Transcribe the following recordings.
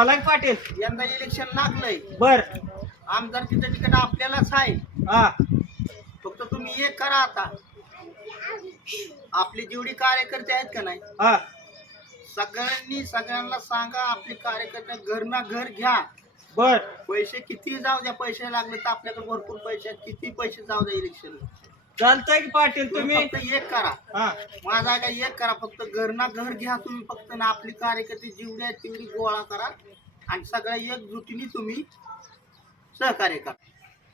बोला की पाटील? यंदा इलेक्शन लागलंय. बर. आमदारकीचं तिकीट आपल्यालाच आहे. हा. फक्त तुम्ही एक करा आता. आपली जेवढी कार्यकर्ते आहेत का नाही हा. सगळ्यांनी सगळ्यांना सांगा आपले कार्यकर्ते घर ना घर घ्या. बर. पैसे किती जाऊ द्या पैसे लागले तर आपल्याकडे भरपूर पैसे आहेत. किती पैसे जाऊ द्या इलेक्शन चालतंय की पाटील तुम्ही फक्त एक करा. हा. माझा काय एक करा फक्त घर ना घर घ्या तुम्ही फक्त ना आपली कार्यकर्ते जेवढी आहेत तेवढी गोळा करा. आणि सगळ्या एकजुटीने तुम्ही सहकार्य करा.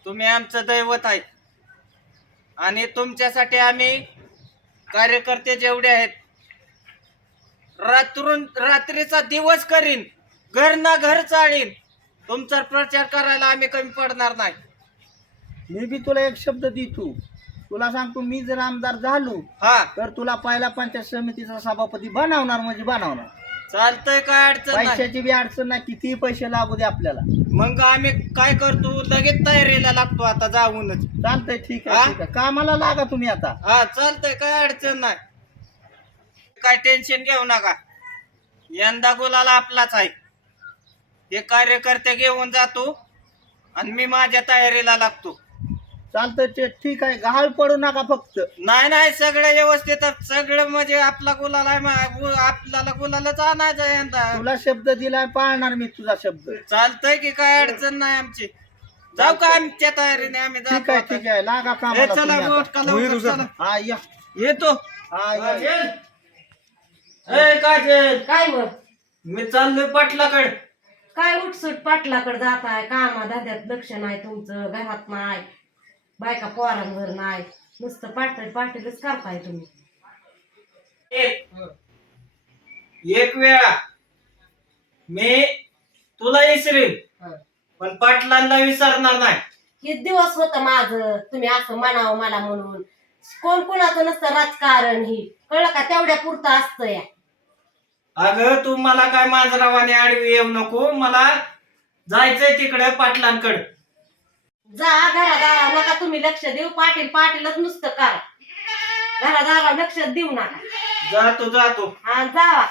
तुम्ही आमचं दैवत आहे आणि तुमच्यासाठी आम्ही कार्यकर्ते जेवढे आहेत रात्रून रात्रीचा दिवस करीन घर ना घर चाळीन. तुमचा प्रचार करायला आम्ही कमी पडणार नाही. मी बी तुला एक शब्द देतो. तुला सांगतो मी जर आमदार झालो हा. तर तुला पहिला पंचायत समितीचा सभापती बनवणार म्हणजे बनवणार. चालतंय काय अडचण नाही. पैशाची बी अडचण नाही कितीही पैसे लागू दे आपल्याला. मग आम्ही काय करतो लगेच तयारीला लागतो आता जाऊनच. चालतंय ठीक हा? आहे ठीक आहे. कामाला लागा तुम्ही आता. हा चालतंय काय अडचण नाही. काय टेन्शन घेऊ नका. यंदा गुलाला आपलाच आहे. हे कार्यकर्ते घेऊन जातो आणि मी माझ्या तयारीला लागतो. चालतंय ते ठीक आहे. घाल पडू नका फक्त. नाही नाही सगळं व्यवस्थित आहे. सगळं म्हणजे आपला गुलाल आहे मा- गु- आपल्याला गुलालच आणायचा यंदा. तुला शब्द दिलाय पाळणार मी तुझा शब्द. चालतंय की काय अडचण नाही आमची. जाऊ का आमच्या तयारीने? आम्ही ठीक आहे. ठीक आहे. लागा कामाला चला तुम्ही बोट आता. का लवकर चला. हा या. येतो. हा या. ए, काजल. काय मग मी चाललोय पाटलाकडे. काय उठसूट पाटलाकडे जाताय? कामा धंद्यात लक्ष नाही तुमचं घरात नाही. बायका पोरांवर नाही. नुसतं पाटील पाटीलच करताय तुम्ही. एक एक वेळा मी तुला विसरेन पण पाटलांना विसरणार नाही. हे दिवस होत माझं. तुम्ही असं म्हणावं मला म्हणून. कोण कोणाचं नसतं राजकारण ही. कळलं का? तेवढ्या पुरतं असतं या. अगं तू मला काय मांजरावाने आडवी येऊ नको. मला जायचंय तिकडे पाटलांकडे. जा घरादारा नका तुम्ही लक्ष देऊ. पाटील पाटीलच नुसतं करा. घरादारा लक्ष देऊ नका. जातो जातो. हा जावा.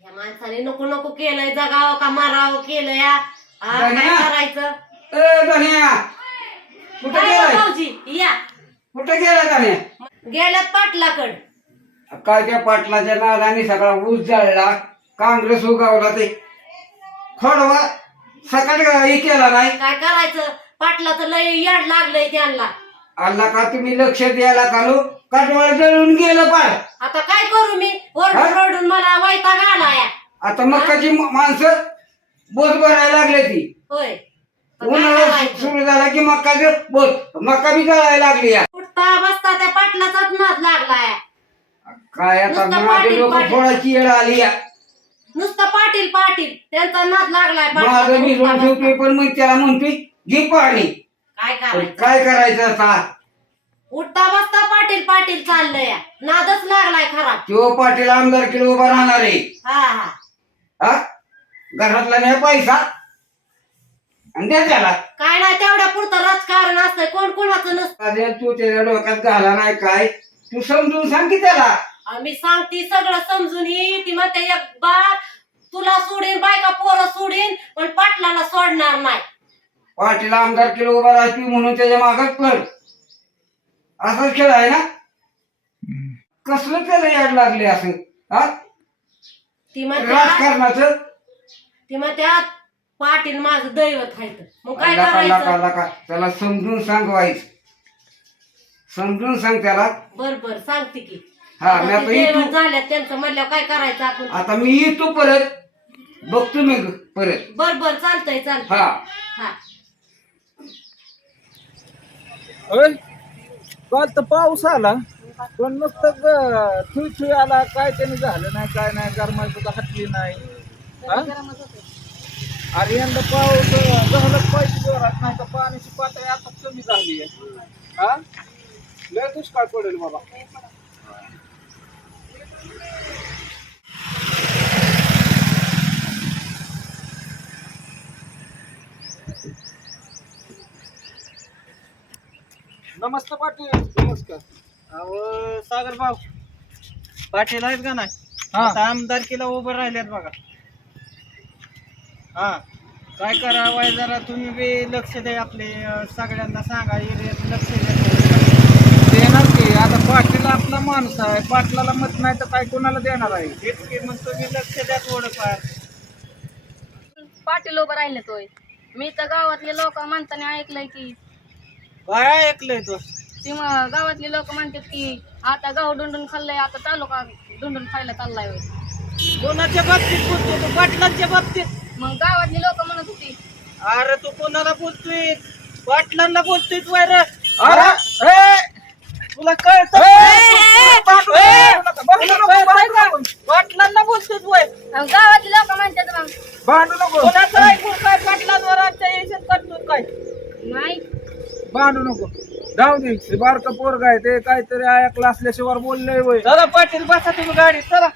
या माणसाने नको नको केलंय. जगावं का मारावं केलं या हा, काय धन्या. करायचं? ए धन्या. कुठे काय गेलाय? भाऊजी? या. कुठे गेलाय धन्या? गेल्यात पाटलाकड. काय त्या पाटलाच्या नादाने सगळा ऊस जाळला. काँग्रेस उगावला ते. खोडवा. सकाळी हे केला नाही. काय करायचं? पाटलाचं लय याड लागलंय त्यांना. अल्ला का तुम्ही लक्ष द्यायला कालो काटवाळ जळून गेलं पार आता काय करू मी? ओरडून? ओरडून मला वैताग आलाय. आता मक्काची म- माणसं बोध भरायला लागले ती. होय. तर काय उन्हाळा करायचं? सुरू झाला की मक्काचं बोध मक्का बी जळायला लागली या उठता बसता त्या पाटलाचाच नाद लागलाय. काय आता नुसतं माझे पाटील, लोक पाटील. फोडाची येळ आली या नुसतं पाटील पाटील. त्यांचा नाद लागलाय माझं मी उठता ठेवतोय. पण मग त्याला म्हणतोय घे पाणी. काय पण करायचं काय करायचं आता? उठता बसता पाटील पाटील चाललंय. नादच लागलाय खराब किंवा पाटील आमदार किलो उभा राहणार आहे. हा हा. हा? घरातला नाही पैसा? आणि द्या त्याला. काय नाही तेवढ्या पुरतं राजकारण असतंय. कोण कोणाचं नसतं. अरे तू त्याच्या डोक्यात घाला नाही काय? तू समजून सांग की त्याला. आम्ही सांगती सगळं समजून ही ती म्हणते एक बाप तुला सोडीन बायका पोरं सोडीन पण पाटलाला सोडणार नाही. पाटील आमदार किलो उभा राहती म्हणून त्याच्या मागच पड. असंच खेळ आहे ना? कसलं त्याला याड लागले असं? हा? ती म्हणते राजकारणाचं? ती म्हणते पाटील माझं दैवत आहे तर. मग काय लका लका करायचं? लका त्याला समजून सांग वाईस समजून सांग त्याला. बर बर सांगते की. हा आता मी ते आता दैवत येतो झाल्यात त्यांचं म्हणल्यावर काय करायचं आपण? आता मी येतो परत बघतो मी परत. बर बर चालतंय चालतंय. हा. हा. काल तर पाऊस आला पण नुसतं थुई थुई आला काय त्याने झालं नाही काय नाही गरमाई सुद्धा हटली नाही. हा? अरे यंदा पाऊस झालंच पाहिजे जोरात नाही तर पाण्याची पातळी आता कमी झाली आहे. हा? लय दुष्काळ पडेल बाबा. नमस्ते पाटील. नमस्कार. अहो सागर भाऊ पाटील आहेत का नाही? हा. आता आमदारकीला उभं राहिल्यात बघा. हा. काय करावं जरा तुम्ही बी लक्ष द्या आपले अं, सगळ्यांना सांगा एरियात लक्ष द्या. देणार की आता पाटील आपला माणूस आहे. पाटलाला मत नाही तर काय कोणाला देणार आहे? हेच की मग तुम्ही लक्ष द्या थोडंफार. पाटील उभं राहिले तोय. मी तर गावातले लोक म्हणताना ऐकलंय की काय ऐकलंय तो. ती म- गावातली लोक म्हणतात की आता गाव डुंडून खाल्लंय आता तालुका डुंडून खायला चाललाय. होय. कोणाच्या बाबतीत बोलतो तू? पाटलांच्या बाबतीत. मग गावातली लोक म्हणत होती. अरे तू कोणाला बोलतोय? पाटलांना बोलतोय वैर. अरे ए! तुला कळत? पाटलांना बोलतोय अन गावातली लोक म्हणतात मग. कोणाचं ऐकून काय पाटलांवर आमच्या करतो काय? नाही. भांडू नको. जाऊ दे ते पोरगा पोरग आहे ते काहीतरी ऐकलं असल्याशिवाय बोललंय वय. चला पाटील बसा तुम्ही गाडी चला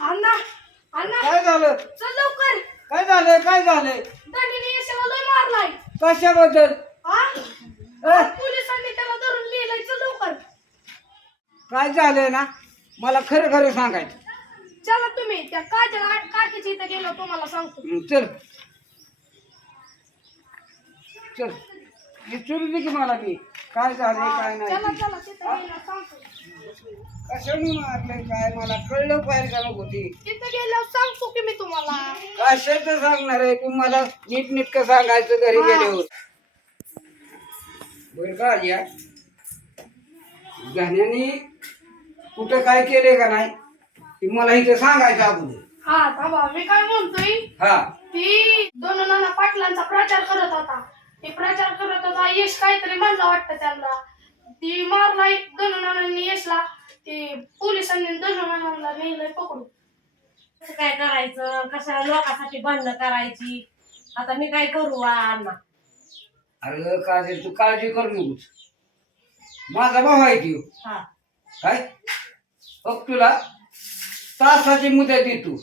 अण्णा अण्णा काय झालं चल लवकर काय झालंय काय झालंय दंडीने यशाला लय मारलाय पोलिसांनी त्याला धरून लवकर. काय झालंय ना? मला खरं खरं सांगायचं. चला तुम्ही त्या काजल काकीच्या इथं गेलो तुम्हाला सांगतो. हं, चल. चल. विचारू दे की मला मी काय झालंय काय चला नाही. चला तिथं गेलो सांगतो. कशाने मारलंय काय? मला कळलं पाहिजे का नको ती? तिथं गेल्यावर सांगतो की मी तुम्हाला. काय सांगणार आहे? तू मला नीट नीटकं सांगायचं घरी गेल्यावर. का घाण्याने कुठं काय केलंय का नाही ते मला इथे सांगायचं अगोदर. हा थांबा मी काय म्हणतोय? हा. ती दोन नाना पाटलांचा प्रचार करत होता. ती प्रचार करत होता यश काहीतरी म्हणलं वाटतं त्यांना. ती मारलाय दोन नानांनी यशला. ती पोलिसांनी दोन नानांना नेलंय पकडून. कसं काय करायचं? कशा लोकांसाठी भांडणं करायची? आता मी काय करू आ, अण्णा? अरे काजल तू काळजी करू नकोस माझा भाऊ आहे ती हा. काय? बघ तुला तासाची मुदत देतो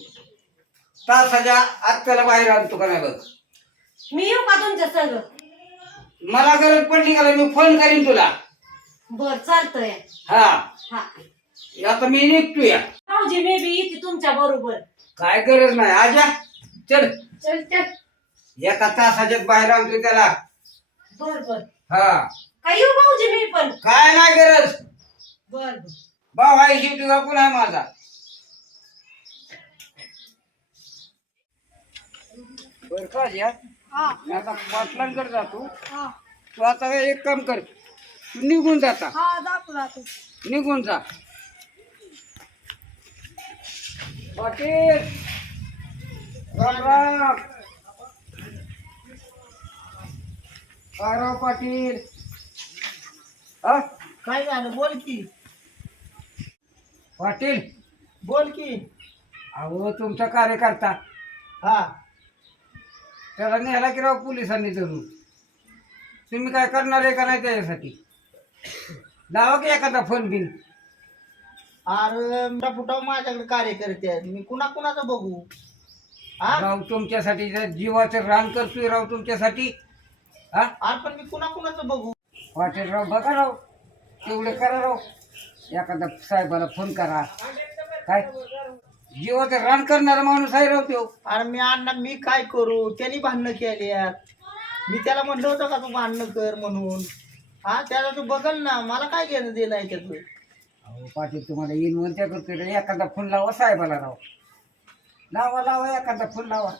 तासाच्या आत त्याला बाहेर आणतो का नाही बघ? मी येऊ का तुमच्या संग? मला गरज पडली का नाही, मी फोन करीन तुला. बर चालतंय. हा. हा. आता मी निघतो या भाऊजी मे बी येते तुमच्या बरोबर. काय गरज नाही. आजा चल. चल चल. एका तासाच्यात बाहेर आणतो त्याला. बर बर हा. काय येऊ भाऊजी मी पण. काय नाही गरज. बर बर. भाऊ आहे शेवटी बापून आहे माझा. बर का या. हा. मी आता पाटलांकडे जातो. हा. तू आता एक काम कर. तू निघून जाता. हा जातो जातो. निघून जा. पाटील. राम राम. काय राव पाटील. हा काय झालं? बोल की. पाटील. बोल की. अहो तुमचा कार्यकर्ता. हा. त्याला नेला की राव पोलिसांनी धरून. तुम्ही काय करणार आहे का नाही त्याच्यासाठी? लावा की एखादा फोन बिन. अरे मोठा फुटा माझ्याकडे कार्यकर्ते आहेत? मी कुणा कुणाचं बघू? हा? राव तुमच्यासाठी जर जीवाचं रान करतोय राव तुमच्यासाठी हा? अरे पण मी कुणा कुणाचं बघू? पाटील राव बघा राव. तेवढे करा राव. एखादा साहेबाला फोन करा. काय? जीवाचं रान करणारा माणूस आहे राव तो. अरे मी अण्णा मी काय करू? त्यांनी भांडणं केली मी त्याला म्हणलं होतं का तू भांडणं कर म्हणून? हा त्याला तू बघल ना मला काय घेणं देणं आहे त्याचं? अहो पाटील तुम्हाला येईन म्हणत्या करतोय रे. एखादा फोन लावा साहेबाला राव. लावा लावा एखादा फोन लावा.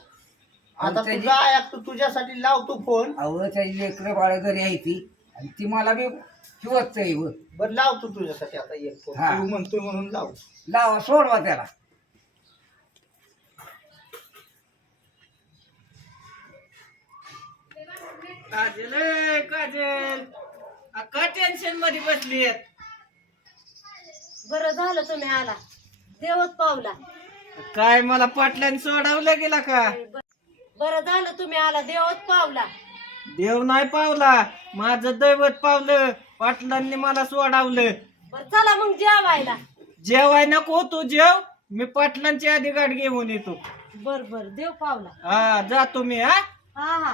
आता त्याची- तुझा ऐकतो तुझ्यासाठी लावतो फोन. अहो त्याची लेकरं बाळ घरी आहे ती. आणि ती मला बी व. बरं लावतो तुझ्यासाठी आता एक फोन. हा. तू म्हणतोय म्हणून लाव. लावा सोडवा त्याला. काजल ए, काजल. आ, का टेन्शनमध्ये बसली बरं झालं तुम्ही आला. देवच पावला. काय मला पाटलांनी सोडवलं गेला का? बरं झालं तुम्ही आला देवच पावला. देव नाही पावला माझं दैवत पावलं पाटलांनी मला सोडावलं. बरं चला मग जेवायला. जेवाय नको तू जेव. मी पाटलांची आधी गाठ घेऊन येतो. बर बर देव पावला. हा जातो मी हा. हा हा.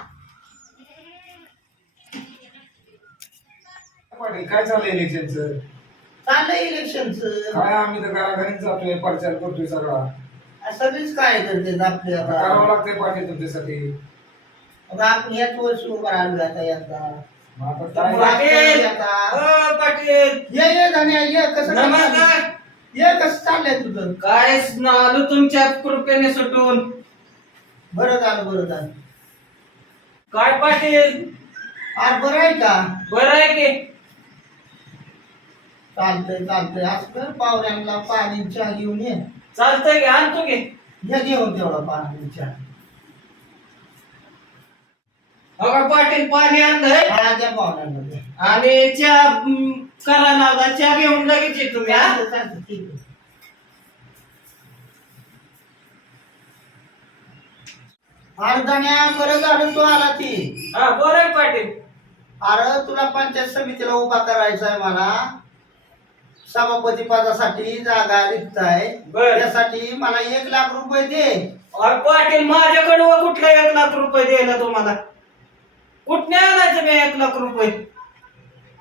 पाटील काय चाललंय इलेक्शनचं चाललंय इलेक्शनचं काय आम्ही तर घराघरीच जातोय प्रचार करतोय सगळा. सगळीच काय करते आपली करावं आता लागतंय पाटील तुमच्यासाठी. आता आपण याच वर्षी उभं राहिलो आता यंदा. मग आता काय? पाटील! आता- अ, पाटील! ये ये धन्या ये कसं ये कसं चाललंय तुझं? काय आलो तुमच्या कृपेने सुटून. बरं झालं बरं झालं. काय पाटील? अरे बरं आहे का? बरं आहे की. चालतंय चालतंय. असं कर पाहुण्यांना पाणी चहा घेऊन ये. चालतंय की आणतो की ये घेऊन तेवढा पाणी चहा हो का पाटील पाणी आणलंय हा द्या पाहुण्यांना द्या. आणि चहा हम्म, करा लावला चहा घेऊन लगेच येतो तुम्ही हा. चालतंय, चालतंय, ठीक आहे. अरे धन्या बरं झालं तू आला ती हा बरं आहे पाटील. अरे तुला पंचायत समितीला उभा करायचा आहे मला. सभापती पदासाठी जागा रिक्त आहे बर. त्यासाठी मला एक लाख रुपये दे. अरे पाटील माझ्याकडे व कुठला एक लाख रुपये द्यायला तुम्हाला. कुठने आणायचं मी एक लाख रुपये?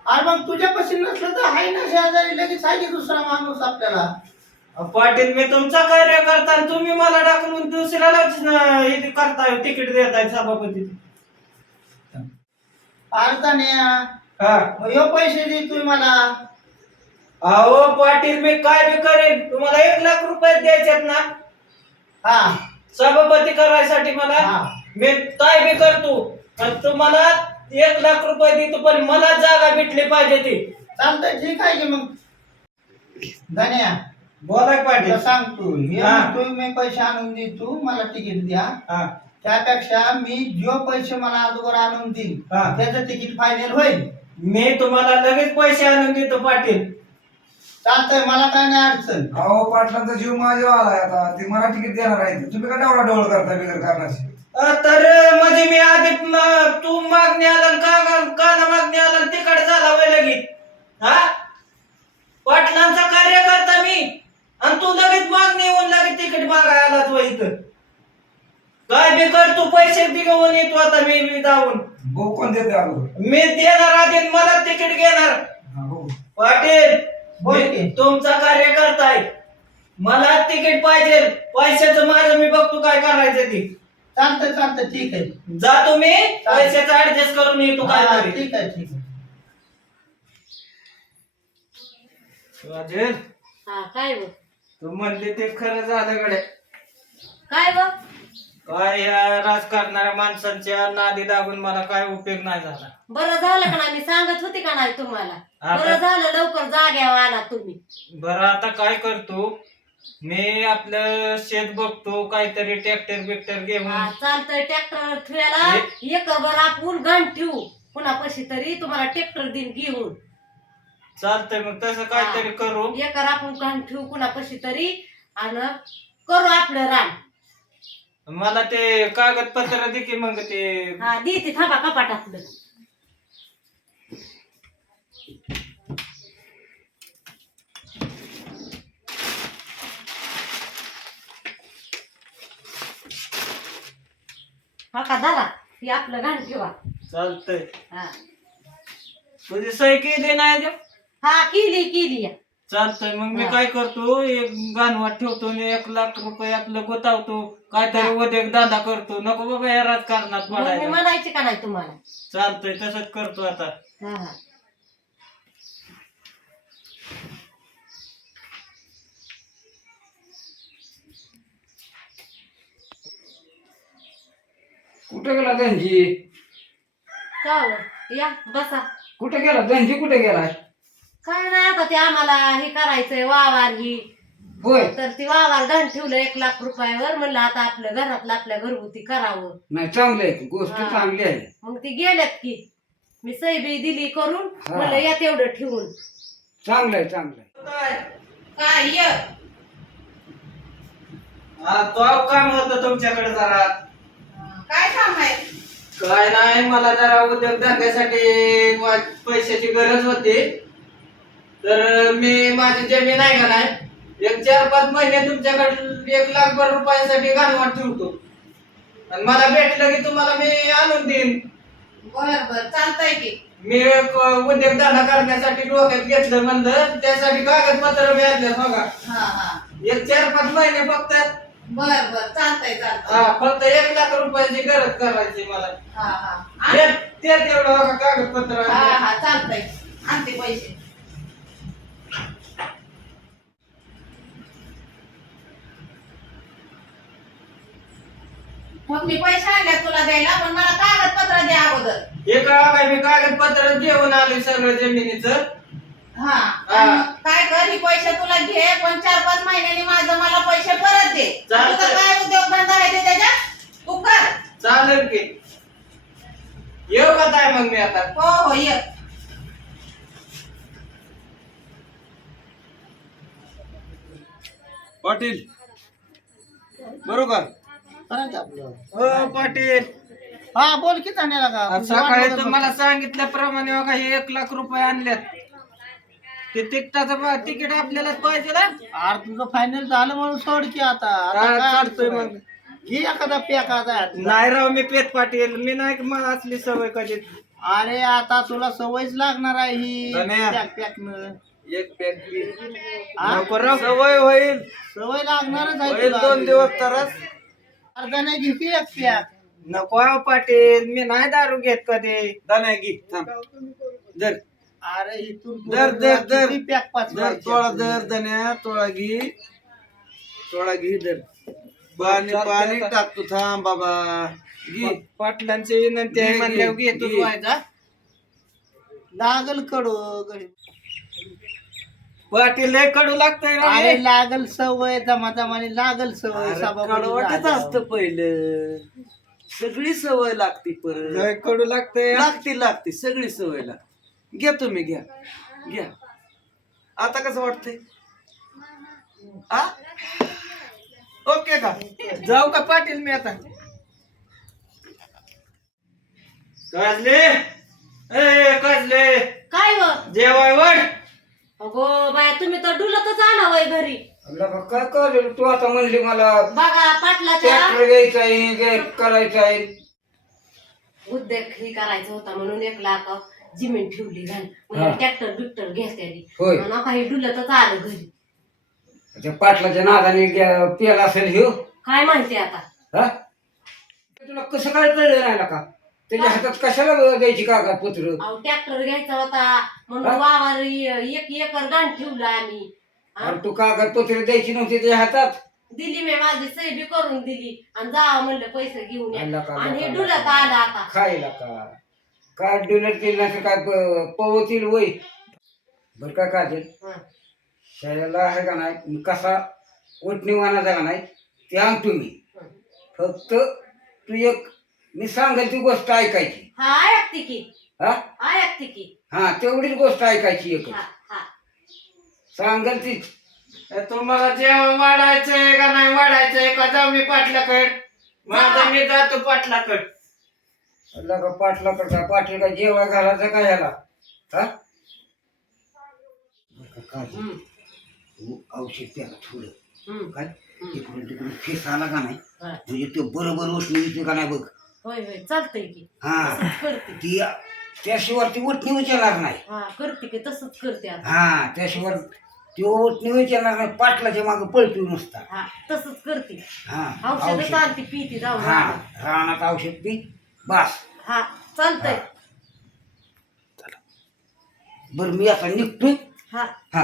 अरे मग तुझ्यापाशी नसलं तर आहे ना शेजारी लगेच आहे की दुसरा माणूस आपल्याला? पाटील मी तुमचा कार्य करता आणि तुम्ही मला टाकून दुसऱ्यालाच हे करताय तिकीट देताय सभापती. अरे धन्या हा. मग ह्यो पैसे दे तुम्ही मला. अहो पाटील मी काय बी करेन? तुम्हाला एक लाख रुपये द्यायच्यात ना? हा. सभापती करायसाठी मला? हा. मी काय बी करतो? तुम्हाला एक लाख रुपये देतो पण मला जागा भेटली पाहिजे ती. चालतंय ठीक आहे की मग? धन्या बोला पाटील. तुला सांगतो हे हा. म्हणतोय मी पैसे आणून देतो मला तिकीट द्या. हा. त्यापेक्षा मी जो पैसे मला अगोदर आणून देईन हा. त्याचं तिकीट फायनल होईल. मी तुम्हाला लगेच पैसे आणून देतो पाटील. चालतंय मला काय नाही अडचण. अहो पाटलांचा जीव माझ्या आलाय आता. ते मला तिकीट देणार आहे. तुम्ही का डावळा डोळ करता बिगर कारणाची अ, तर म्हणजे मी आधी म- तू मागणी आला आणि का का ना मागणी आला आणि तिकडे झाला वय लगेच हा? पाटलांचा कार्यकर्ता मी. आणि तू लगेच मागणी येऊन लगेच तिकीट मागायला आलाच वय इथं. काय बी कर तू पैसे बी घेऊन येतो आता मी मी जाऊन. भाऊ कोण देते अगोदर. मी देणार आधी आणि मला तिकीट घेणार. हा, भाऊ पाटील बोल मी. तुमचा कार्यकर्ता आहे मला तिकीट पाहिजे. पैशाचं माझं मी बघतो काय करायचं ते. चालतंय चालतंय ठीक आहे. जातो मी पैशाचा ऍडजस्ट करून येतो हा, काय तरी ठीक आहे ठीक आहे. राजेल हा काय व तू म्हणले ते खरं झालं गड्या. काय व काय या राजकारणाऱ्या माणसांच्या नादी लागून मला काय उपयोग नाही झाला. बरं झालं का नाही? मी सांगत होती का नाही तुम्हाला? आता- बरं झालं लवकर जाग्यावर आला तुम्ही. बरं आता काय करतो? मी आपलं शेत बघतो काहीतरी ट्रॅक्टर बिक्टर घेऊन. हा, चालतंय ट्रॅक्टर ठेवायला. एकरभर आपण घाण ठेवू. पुन्हा तरी तुम्हाला ट्रॅक्टर देईन घेऊन. चालतंय मग तसं काहीतरी करू. एकर आपण घाण ठेवू पुन्हा तरी. आणि करू आपलं रान. मला ते कागदपत्र दे की मग ते हा देते थांबा कपाटातलं. हा का दादा हे आपलं घाण ठेवा. चालतंय. हा. तुझी सही केली नाही? हा केली केली. या चालतंय मग मी हा. काय करतो एक गाणवाट ठेवतो आणि एक लाख रुपये आपलं गुतावतो काहीतरी उद्योग धंदा करतो. नको बाबा या राजकारणात मग मी पडायला. म्हणायचे का नाही तुम्हाला? चालतंय तसंच करतो आता. हा हा. कुठे गेला धनजी? का हो? या बसा. कुठे गेला? धनजी कुठे गेलाय? काय नाही आता ते आम्हाला हे करायचंय वावर ही. होय. तर ती वावर धन ठेवलं एक लाख रुपयावर म्हणलं आता आपलं घरातलं आपल्या घरगुती करावं. नाही चांगली आहे गोष्ट हा. चांगली आहे. मग ती गेल्यात की. मी सैबी दिली करून हा. म्हणलं या तेवढं ठेवून. चांगलं आहे चांगलं आहे. काय? ये हा, तो काम होतं तुमच्याकडे जरा. काय काम आहे? काय नाही मला जरा उद्योग धंद्यासाठी वा- पैशाची गरज होती. तर मी माझी जमीन आहे का नाही एक चार पाच महिने तुमच्याकडे एक लाख भर रुपयासाठी गाणवाट ठेवतो. आणि मला भेटलं की तुम्हाला मी आणून देईन. बर बर चालतंय की. मी एक उद्योगधंदा करण्यासाठी डोक्यात घेतलं म्हणलं त्यासाठी कागदपत्र मी आणले बघा. हा हा. एक चार पाच महिने फक्त. बर बर चालतंय चालतंय. हा फक्त एक लाख रुपयाची गरज करायची मला. हा हा. ते आण- ते तेवढं बघा कागदपत्र हा आणले. हा चालतंय. आणते पैसे. मग मी पैसे आणले तुला द्यायला पण मला कागदपत्र द्या अगोदर. हे कळा काय मी कागदपत्र घेऊन आलोय सगळं जमिनीचं. हा. आणि काय कर ही पैसे तुला घे पण चार पाच महिन्यांनी माझं मला पैसे परत दे. चालतंय. तुझा काय उद्योगधंदा आहे ते त्याच्यात? तू कर. चालेल की. येऊ का काय मग मी आता? हो हो ये. पाटील. बरोबर. करा की आपलं हो पाटील हा बोल की जाण्याला का सकाळी तुम्हाला सांगितल्याप्रमाणे बघा हे एक लाख रुपये आणल्यात ते तिकटाचं तिकीट आपल्यालाच पाहिजे ना अरे तुझं फायनल झालं म्हणून सोड की आता आता हा, काय मग. घे एखादा पेकाचा नाही राव मी पेत पाटील मी नाही मला असली सवय कधी अरे आता तुला सवयच लागणार आहे ही धन्या. पॅक पॅकनं. एक पॅक बी. हा? नको राव. सवय होईल सवय लागणारच आहे होईल तुला. दोन दिवस तरच एक नको पाटील मी नाही दारू घेत कधी. दाण्या घे थांब. जर अरे इथून दर, दर, दर. पॅक पाच दर तोळा दर दाण्या तोळा घे. तोळा घे दर पाणी. टाकतो थांब बाबा. घे. पाटलांची विनंती आहे घे, म्हणल्यावर घे, घेतो. व्हायचा लागल कडू गडी. पाटील लय कडू लागतंय. अरे लागल सवय जमा जमाने लागल सवय कडवटच झाल्यावर. असत पहिलं. सगळी सवय लागते परत. लय कडू लागतंय. लागते लागते सगळी सवय लागते. घ्या तुम्ही घ्या. घ्या. आता कसं वाटतंय? आ? ओके का? जाऊ का पाटील मी आता? काजले! ए काजले! काय व? जेवाय वड अगो बाया तुम्ही तर डुलतच आला वय घरी काय करेल तू आता म्हणली मला बघा पाटलाच्या ट्रॅक्टर घ्यायचा आहे हे करायचं आहे. उद्योग हे करायचं होता म्हणून एक लाख जमीन ठेवली हा. झाली ट्रॅक्टर बिक्टर घेतली होय. काही डुलतच आलं घरी. त्या पाटलाच्या नादाने गे- पेला असेल ह्यो? काय माहिती आता? हा? तुला कसं काय कळलं नाही का? त्याच्या हातात कशाला द्यायची कागदपत्र? अहो ट्रॅक्टर घ्यायचा होता. म्हणून हा? वावर एक एकर गाण ठेवला आम्ही. हा? अरे तू कागदपत्र द्यायची नव्हती त्याच्या हातात? दिली मी माझी सही बी करून दिली. आणि जावं म्हणलं पैसे घेऊन या. का, आणि हे का, डुलत आला आता. खायला का? काय डोनेट केलं नाही काय प- पवतील वय? बर का काजल हा. त्याला आहे का नाही? मी कसा? ओटणीवानाचा का नाही? ते आणतो मी. फक्त तू एक मी सांगेल ती गोष्ट ऐकायची. हा ऐकते की. हा? ऐकते की. हा तेवढीच गोष्ट ऐकायची एक हा हा. सांगेल तीच ए, तुम्हाला जेवण वाढायचंय का नाही वाढायचंय का? जाऊ मी पाटलाकड. माझा मी जातो पाटलाकड. अल्ला का पाटला का पाटील का जेवा घालायचं का ह्याला हा? का, हम्म, तू औषध प्याला थोडं. हम्म. काय? तिकडून तिकडून फेस आला का नाही? हा. म्हणजे ते बरोबर उष्ण येते का नाही बघ? होय होय चालतंय की. हा. तसंच करते. ती त्याशिवाय ती उठणी विचारणार नाही. हा करते की तसंच करते आता. हा त्याशिवाय ती उठणी विचारणार नाही पाटलाच्या मागे पळतो नुसता. हा तसंच करते. हा औषध औषध. चालते पिते जाऊन हा रानात औषध पी बस. हा चालतंय. बरं मी आता निघतोय. हा. हा.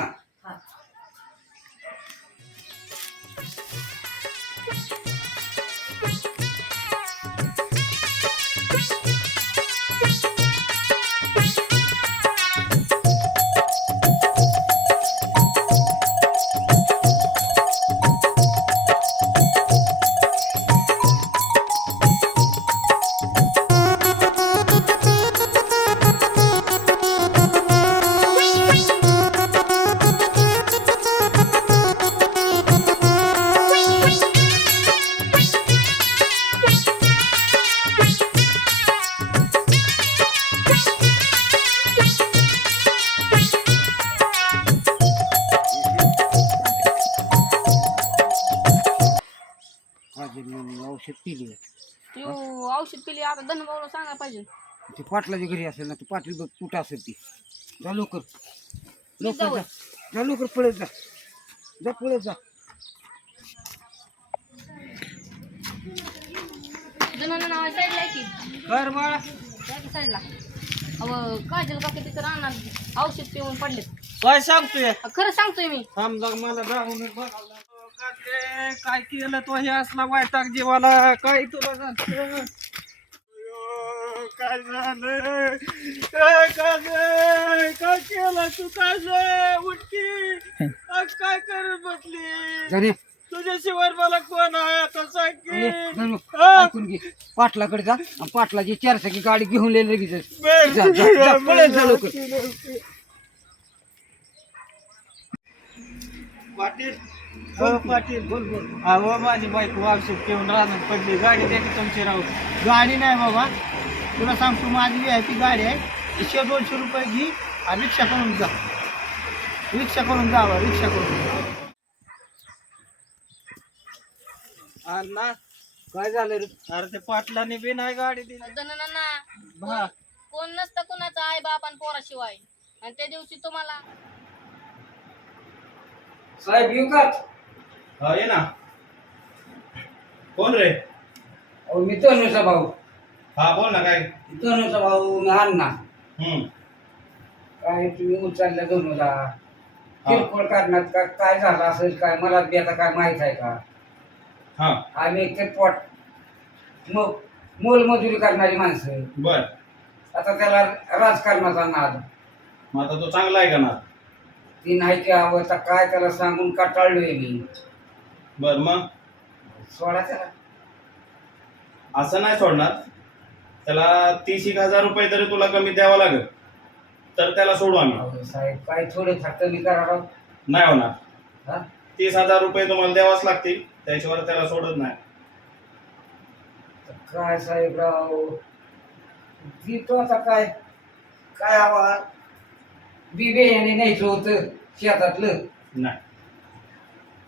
तू पिली आता धनभाऊला सांगायला पाहिजे. ती पाटलाच्या घरी असेल ना ती पाटील बघ कुठं असेल ती. जा लवकर. लवकर. जा. जा लवकर पळत जा. जा पळत जा. नाव साईडला आहे की? कर बाळा त्या की साईडला. अव काजल काकी तिथं राहणार. औषध पिऊन पडले काय सांगतोय? खरं सांगतोय मी. थांब मला राहून काय केलं तो हे असला वायताक जीवाला? काय तुला झालं? काय झालं ए, काय झालं? काय केलं तू काय झालं? उठकी आज काय करत बसली जाणे तुझ्याशिवाय मला कोण आहे आता सांग की? जाणू, हा? ऐकून घे पाटलाकडे जा आणि पाटलाची चारचाकी गाडी घेऊन लिहिलं लगेच बरं. जा, जा, जा, पळत जा लवकर. पाटील हो पाटील बोल बोल अहो माझी बायको औषध पिऊन राहणार पडली गाडी द्या की तुमची राहू गाडी नाही बाबा तुला सांगतो माझी व्ही आय पी गाडी आहे. एकशे दोनशे रुपये घे आणि रिक्षा करून जा. रिक्षा करून जावा रिक्षा करून अण्णा काय झालं रे? अरे ते पाटलाने बी नाही गाडी दिली. भा. कोण नसतं कुणाचा आई बाप आणि पोराशिवाय. आणि त्या दिवशी तुम्हाला. साहेब येऊ का? हा ये ना. कोण रे? अहो मी तनुचा भाऊ. हा बोल ना काय? तनुचा भाऊ मी अण्णा. हम्म. काय तुम्ही उचलल्या दोनला किरकोळ कारणात का काय झालं असेल काय मला बी आता काय माहीत आहे का? हा. आम्ही एक ते पोट मो मोलमजुरी करणारी माणसं. बर. आता त्याला राजकारणाचा नाद. मग आता तो चांगला आहे का ना ती नाही की हवं आता काय त्याला सांगून कटाळलोय मी. बर मग? सोडा त्याला. असं नाही सोडणार. त्याला तीस एक हजार रुपये तरी तुला कमी द्यावा लागेल. तर त्याला सोडू आम्ही. अहो साहेब काय थोडे फार कमी करा राव. नाही होणार. हा? तीस हजार रुपये तुम्हाला द्यावाच लागतील. त्याच्यावर त्याला सोडत नाही. काय साहेब राव? देतो आता काय? काय हवा? बी बियाणे न्यायचं होतं शेतातलं. नाही.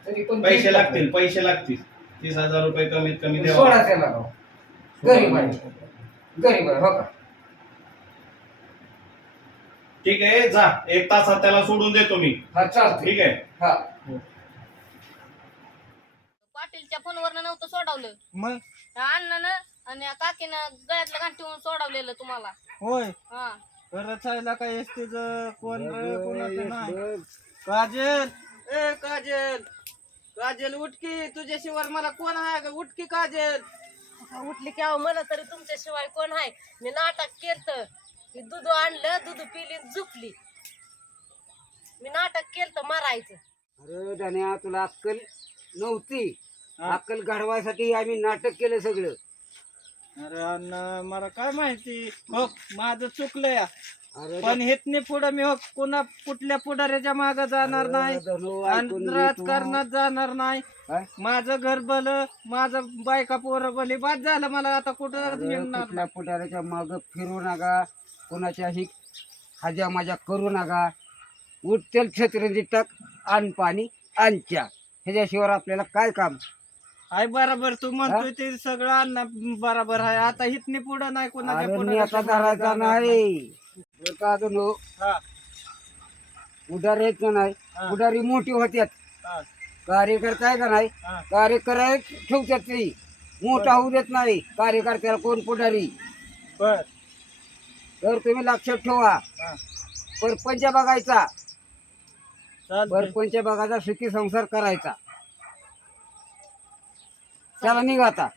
तरी पण पैसे. लागतील पैसे लागतील. तीस हजार रुपये कमीत कमी द्यावा सोडा त्याला राव. गरीब आहे गरीब आहे हो का? ठीक आहे जा. एक तासात त्याला सोडून देतो मी. हा चालते ठीक आहे? हा. पाटीलच्या फोनवर नव्हतं सोडवलं. मग? अण्णानं आणि काकीनं गळ्यातलं गाठ ठेवून सोडवलेलं तुम्हाला. होय? हा. खरंच आहे का एसटीच कोण कोणाचं नाही. काजल! ए काजल! काजल उठकी तुझ्याशिवाय मला कोण आहे का उठकी काजल! उठली की अहो मला तरी तुमच्याशिवाय कोण आहे? मी नाटक केलं की दूध आणलं दूध पिली झोपली. मी नाटक केलं मारायचं. अरे धन्या तुला अक्कल नव्हती. अक्कल घडवायसाठी आम्ही नाटक केलं सगळं. अरे अण्णा मला काय माहिती? हो माझं चुकलं या. पण हेतने पुढे मी हो कुणा कुठल्या पुढाऱ्याच्या माग जाणार नाही. आणि. राजकारणात जाणार नाही? माझं घर भल माझं बायका पोरं भली बाद झालं मला आता कुठं कुठल्या पुढाऱ्याच्या माग फिरू नका. कोणाच्याही हाज्या माझ्या करू नका. उठतेल छत्रंजी टाक आण पाणी आणच्या ह्याच्याशिवाय आपल्याला काय काम? आहे बरोबर. तू म्हणतोय ते सगळं अण्णा बरोबर आहे. आता हितने पुढं नाही कोणाच्या पुढाऱ्याच्या आता धरायचा नाही. बरं का हा, येत नाही? हा. उदारी मोठी होत्यात. हा, कार्यकर्ता आहे का नाही? हा. कार्यकर्ता ठेवतात ते. मोठा होऊ देत नाही. कार्यकर्त्याला कोण पुढारी? बर. तर तुम्ही लक्षात ठेवा. हा. परपंच बघायचा. चालतंय. परपंच बघायचा सुखी संसार करायचा. चला निघा आता.